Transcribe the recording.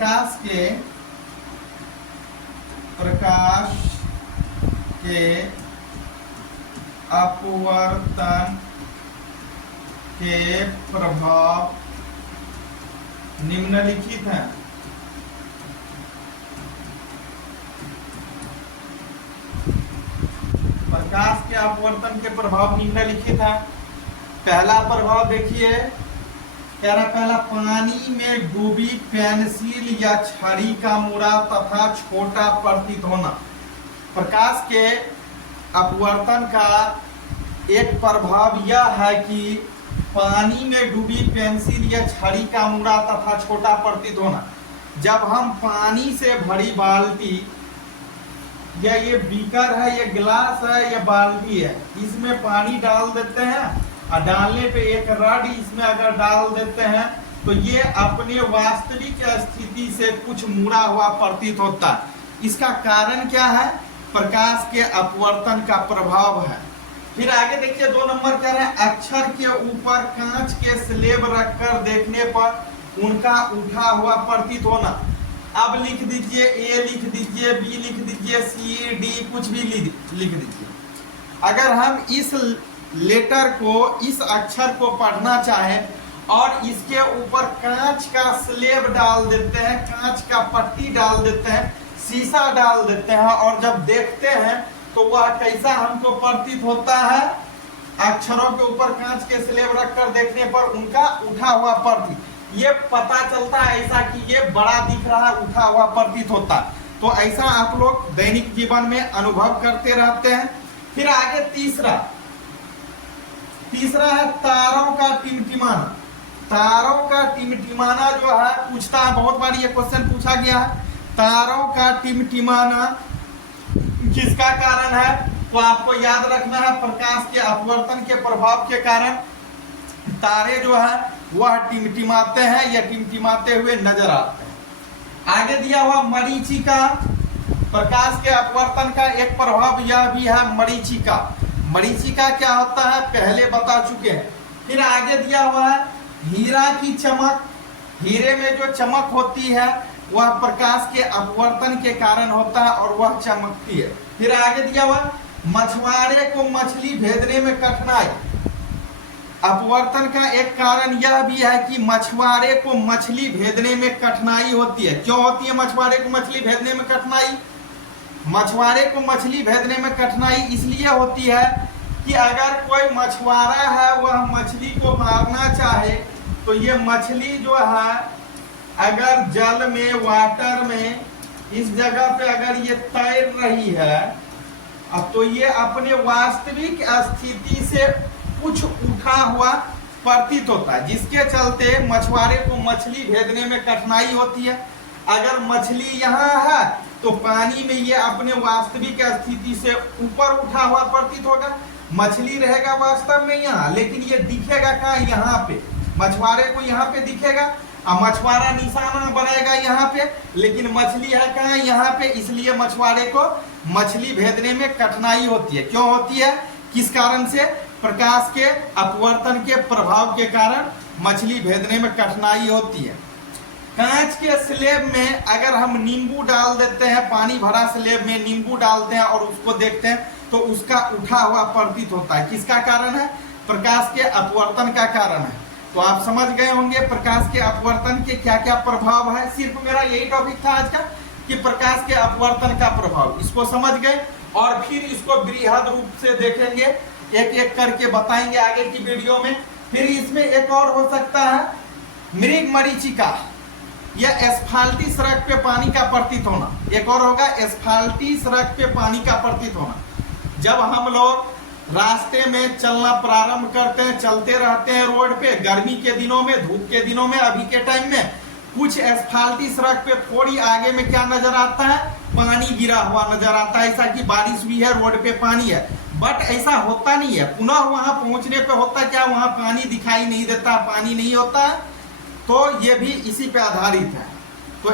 प्रकाश के अपवर्तन के प्रभाव निम्नलिखित हैं। प्रकाश के अपवर्तन के प्रभाव निम्नलिखित हैं। पहला प्रभाव देखिए, कह रहा पहला, पानी में डूबी पेंसिल या छड़ी का मुड़ा तथा छोटा प्रतीत होना। प्रकाश के अपवर्तन का एक प्रभाव यह है कि पानी में डूबी पेंसिल या छड़ी का मुड़ा तथा छोटा प्रतीत होना। जब हम पानी से भरी बाल्टी, या ये बीकर है, ये गिलास है, ये बाल्टी है, इसमें पानी डाल देते हैं और डालने पे एक रड इसमें अगर डाल देते हैं तो ये अपने वास्तविक स्थिति से कुछ मुड़ा हुआ प्रतीत होता है। इसका कारण क्या है? प्रकाश के अपवर्तन का प्रभाव है। फिर आगे देखिए 2 नंबर कह रहे हैं, अक्षर के ऊपर कांच के स्लेब रखकर देखने पर उनका उठा हुआ प्रतीत होना। अब लिख दीजिए, ए लिख दीजिए, बी लिख दीजिए, सी डी कुछ भी लिख दीजिए। अगर हम इस लेटर को, इस अक्षर को पढ़ना चाहें और इसके ऊपर कांच का स्लेब डाल देते हैं, कांच का पट्टी डाल देते हैं, शीशा डाल देते हैं और जब देखते हैं तो वह कैसा हमको प्रतीत होता है? अक्षरों के ऊपर कांच के स्लेब रखकर देखने पर उनका उठा हुआ प्रतीत, ये पता चलता है ऐसा कि ये बड़ा दिख रहा है, उठा हुआ प्रतीत होता है। तो ऐसा आप लोग दैनिक जीवन में अनुभव करते रहते हैं। फिर आगे तीसरा है तारों का टिमटिमाना। तारों का टिमटिमाना जो है पूछता है, बहुत बार ये क्वेश्चन पूछा गया है। तारों का टिमटिमाना किसका कारण है? तो आपको याद रखना है, प्रकाश के अपवर्तन के प्रभाव के कारण तारे जो है वह टिमटिमाते हैं या टिमटिमाते हुए नजर आते हैं। आगे दिया हुआ मरीचिका, प्रकाश के अपवर्तन का एक प्रभाव यह भी है मरीचिका। मरीचिका क्या होता है पहले बता चुके हैं। फिर आगे दिया हुआ है हीरा की चमक। हीरे में जो चमक होती है वह प्रकाश के अपवर्तन के कारण होता है और वह चमकती है। फिर आगे दिया हुआ मछुआरे को मछली भेजने में कठिनाई। अपवर्तन का एक कारण यह भी है कि मछुआरे को मछली भेजने में कठिनाई होती है। क्यों होती है मछुआरे को मछली भेजने में कठिनाई? मछुआरे को मछली भेजने में कठिनाई इसलिए होती है कि अगर कोई मछुआरा है वह मछली को मारना चाहे तो ये मछली जो है अगर जल में, वाटर में, इस जगह पे अगर ये तैर रही है अब तो ये अपने वास्तविक स्थिति से कुछ उठा हुआ प्रतीत होता है, जिसके चलते मछुआरे को मछली भेजने में कठिनाई होती है। अगर मछली यहाँ है तो पानी में ये अपने वास्तविक स्थिति से ऊपर उठा हुआ प्रतीत होगा। मछली रहेगा वास्तव में यहाँ, लेकिन ये दिखेगा कहाँ? यहाँ पे। मछुआरे को यहाँ पे दिखेगा और मछुआरा निशाना बनाएगा यहाँ पे, लेकिन मछली है कहाँ? यहाँ पे। इसलिए मछुआरे को मछली भेजने में कठिनाई होती है। क्यों होती है? किस कारण से? प्रकाश के अपवर्तन के प्रभाव के कारण मछली भेजने में कठिनाई होती है। कांच के स्लेब में अगर हम नींबू डाल देते हैं, पानी भरा स्लेब में नींबू डालते हैं और उसको देखते हैं तो उसका उठा हुआ प्रतीत होता है। किसका कारण है? प्रकाश के अपवर्तन का कारण है। तो आप समझ गए होंगे प्रकाश के अपवर्तन के क्या क्या प्रभाव है। सिर्फ मेरा यही टॉपिक था आज का कि प्रकाश के अपवर्तन का प्रभाव, इसको समझ गए और फिर इसको बृहद रूप से देखेंगे, एक एक करके बताएंगे आगे की वीडियो में। फिर इसमें एक और हो सकता है मृग मरीचिका, यह एस्फाल्टी सड़क पे पानी का प्रतीत होना। एक और होगा एस्फाल्टी सड़क पे पानी का प्रतीत होना। जब हम लोग रास्ते में चलना प्रारंभ करते हैं, चलते रहते हैं रोड पे, गर्मी के दिनों में, धूप के दिनों में, अभी के टाइम में कुछ एस्फाल्टी सड़क पे थोड़ी आगे में क्या नजर आता है? पानी गिरा हुआ नजर आता है, ऐसा कि बारिश हुई है, रोड पे पानी है। बट ऐसा होता नहीं है। पुनः वहां पहुंचने पे होता क्या? वहां पानी दिखाई नहीं देता, पानी नहीं होता। तो ये भी इसी पे आधारित है। तो